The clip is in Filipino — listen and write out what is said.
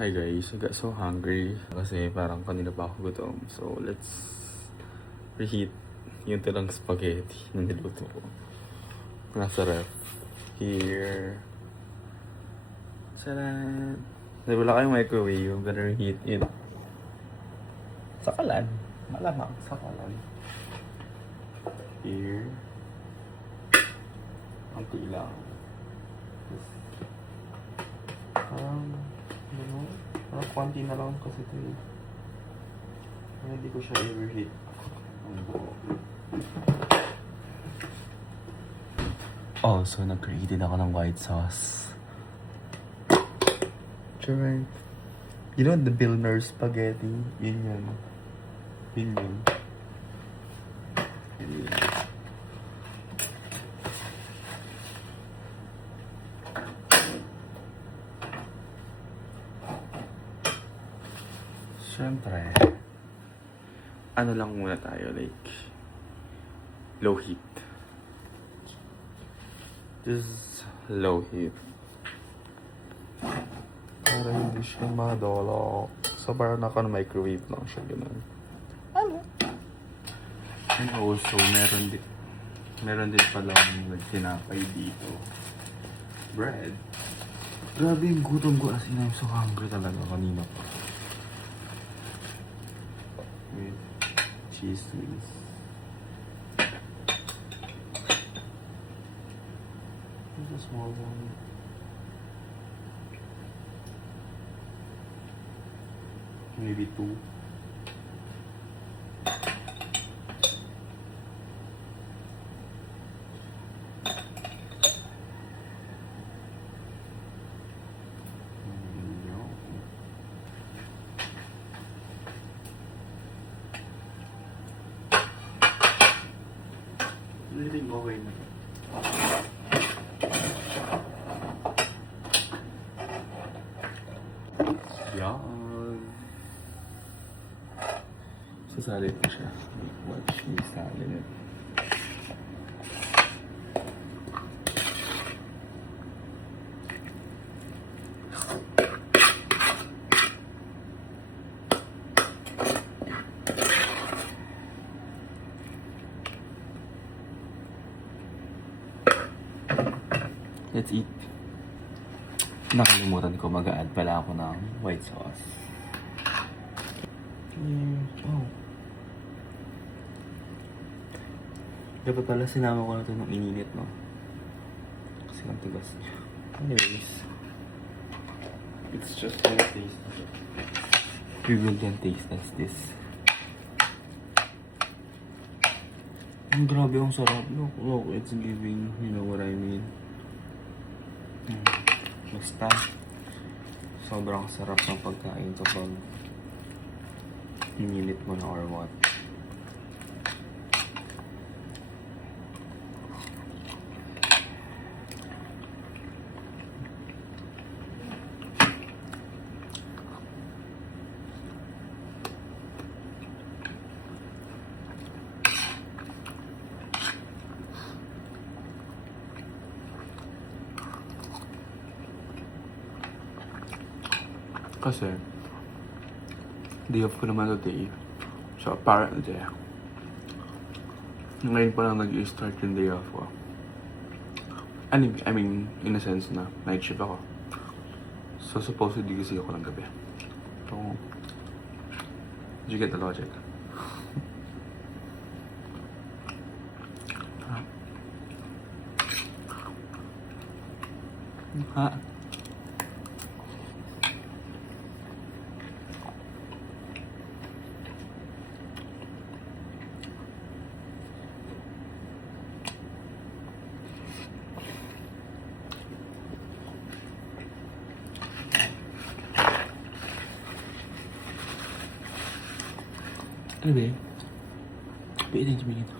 Hi guys, I got so hungry kasi parang kanina pa ako gutom. So let's reheat yung tilang spaghetti na niluto ko. Nasa ref. Here. Saran! Di wala kayong microwave, you better reheat it. Sa kalan. Malamang sa kalan. Here. Ang lang. Ano, parang konti na lang kasi ito eh. Kaya hindi ko siya i-reheat. Ang buo. Oh, so nag-created ako ng white sauce. Sure. You know the Bilner spaghetti? Yun yun. Yun yun. Yun yun. Siyempre, ano lang muna tayo, like, low heat. Just low heat. Para hindi siya madolok. So, parang naka-microwave lang siya, ganun. Ano? And also, meron din, meron din palang nagtinapay dito. Bread. Grabe yung gutom ko as in, I'm so hungry talaga kanina pa. With cheese wings. There's a small one. Maybe two. Yun. Living okay na. Yan. Sasalin ko siya. Watch me salin it. Let's eat. Nakalimutan ko mag-add pala ako ng white sauce. Mm, oh. Dapat pala sinama ko na ito ng ininit, no? Kasi ang tigas niya. Anyways. It's just gonna taste. We will then taste test this. Ang grabe ang sarap. Look, look, it's giving, you know what I mean. Basta, sobrang sarap ng pagkain kapag inilit mo na or what. Kasi, day off ko naman today. So, apparently, ngayon pa lang nag-start yung day off ko. I mean, I mean, in a sense na, night shift ako. So, supposedly kasi ako ng gabi. So, you get the logic? Ha? Ano ba eh? Pwede din dito.